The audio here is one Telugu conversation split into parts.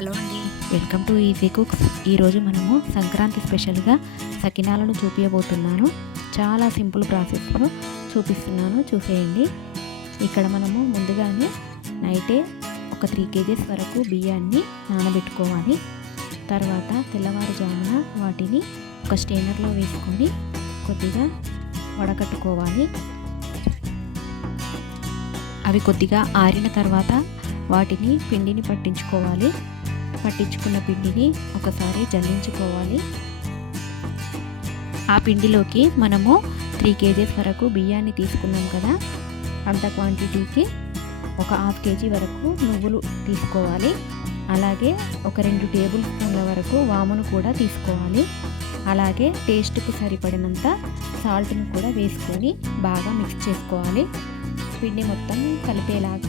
హలో అండి, వెల్కమ్ టు ఈజీ కుక్స్. ఈరోజు మనము సంక్రాంతి స్పెషల్గా సకినాలను చూపించబోతున్నాను. చాలా సింపుల్ ప్రాసెస్లో చూపిస్తున్నాను, చూసేయండి. ఇక్కడ మనము ముందుగానే నైటే ఒక 3 kgs వరకు బియ్యాన్ని నానబెట్టుకోవాలి. తర్వాత తెల్లవారుజామున వాటిని ఒక స్టెయినర్లో వేసుకొని కొద్దిగా వడకట్టుకోవాలి. అవి కొద్దిగా ఆరిన తర్వాత వాటిని పిండిని పట్టించుకోవాలి. పట్టించుకున్న పిండిని ఒకసారి జల్లించుకోవాలి. ఆ పిండిలోకి మనము 3 kgs వరకు బియ్యాన్ని తీసుకున్నాం కదా, అంత క్వాంటిటీకి ఒక 1/2 kg వరకు నువ్వులు తీసుకోవాలి. అలాగే ఒక 2 టేబుల్ స్పూన్ల వరకు వామును కూడా తీసుకోవాలి. అలాగే టేస్ట్కు సరిపడినంత సాల్ట్ను కూడా వేసుకొని బాగా మిక్స్ చేసుకోవాలి. పిండి మొత్తం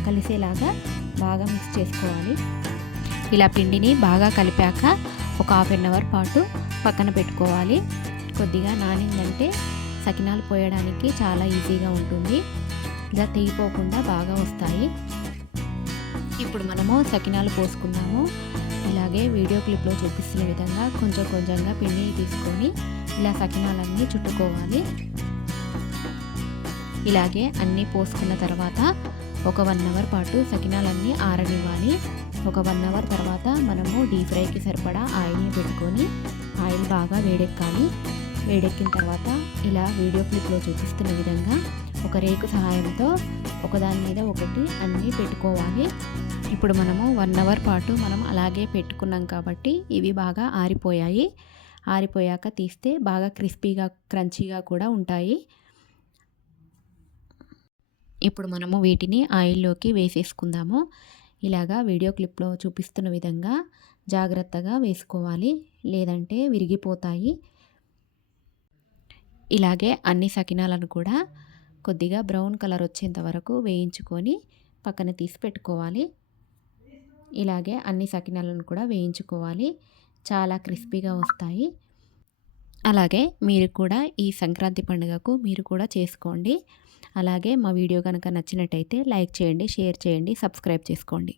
కలిసేలాగా బాగా మిక్స్ చేసుకోవాలి. ఇలా పిండిని బాగా కలిపాక ఒక 1/2 అవర్ పాటు పక్కన పెట్టుకోవాలి. కొద్దిగా నానిందంటే సకినాలు పోయడానికి చాలా ఈజీగా ఉంటుంది. ఇలా తెగిపోకుండా బాగా వస్తాయి. ఇప్పుడు మనము సకినాలు పోసుకుందాము. ఇలాగే వీడియో క్లిప్లో చూపిస్తున్న విధంగా కొంచెం కొంచెంగా పిండిని తీసుకొని ఇలా సకినాలన్నీ చుట్టుకోవాలి. ఇలాగే అన్నీ పోసుకున్న తర్వాత ఒక 1 అవర్ పాటు సకినాలన్నీ ఆరనివ్వాలి. ఒక 1 అవర్ తర్వాత మనము డీప్ ఫ్రైకి సరిపడా ఆయిల్ని పెట్టుకొని ఆయిల్ బాగా వేడెక్కాలి. వేడెక్కిన తర్వాత ఇలా వీడియో క్లిప్లో చూపిస్తున్న విధంగా ఒక రేకు సహాయంతో ఒకదాని మీద ఒకటి అన్నీ పెట్టుకోవాలి. ఇప్పుడు మనము 1 అవర్ పాటు మనం అలాగే పెట్టుకున్నాం కాబట్టి ఇవి బాగా ఆరిపోయాయి. ఆరిపోయాక తీస్తే బాగా క్రిస్పీగా క్రంచీగా కూడా ఉంటాయి. ఇప్పుడు మనము వీటిని ఆయిల్లోకి వేసేసుకుందాము. ఇలాగా వీడియో క్లిప్లో చూపిస్తున్న విధంగా జాగ్రత్తగా వేసుకోవాలి, లేదంటే విరిగిపోతాయి. ఇలాగే అన్ని సకినాలను కూడా కొద్దిగా బ్రౌన్ కలర్ వచ్చేంత వరకు వేయించుకొని పక్కన తీసి పెట్టుకోవాలి. ఇలాగే అన్ని సకినాలను కూడా వేయించుకోవాలి. చాలా క్రిస్పీగా వస్తాయి. అలాగే మీరు కూడా ఈ సంక్రాంతి పండుగకు మీరు కూడా చేసుకోండి. అలాగే మా వీడియో కనుక నచ్చినట్టయితే లైక్ చేయండి, షేర్ చేయండి, సబ్స్క్రైబ్ చేసుకోండి.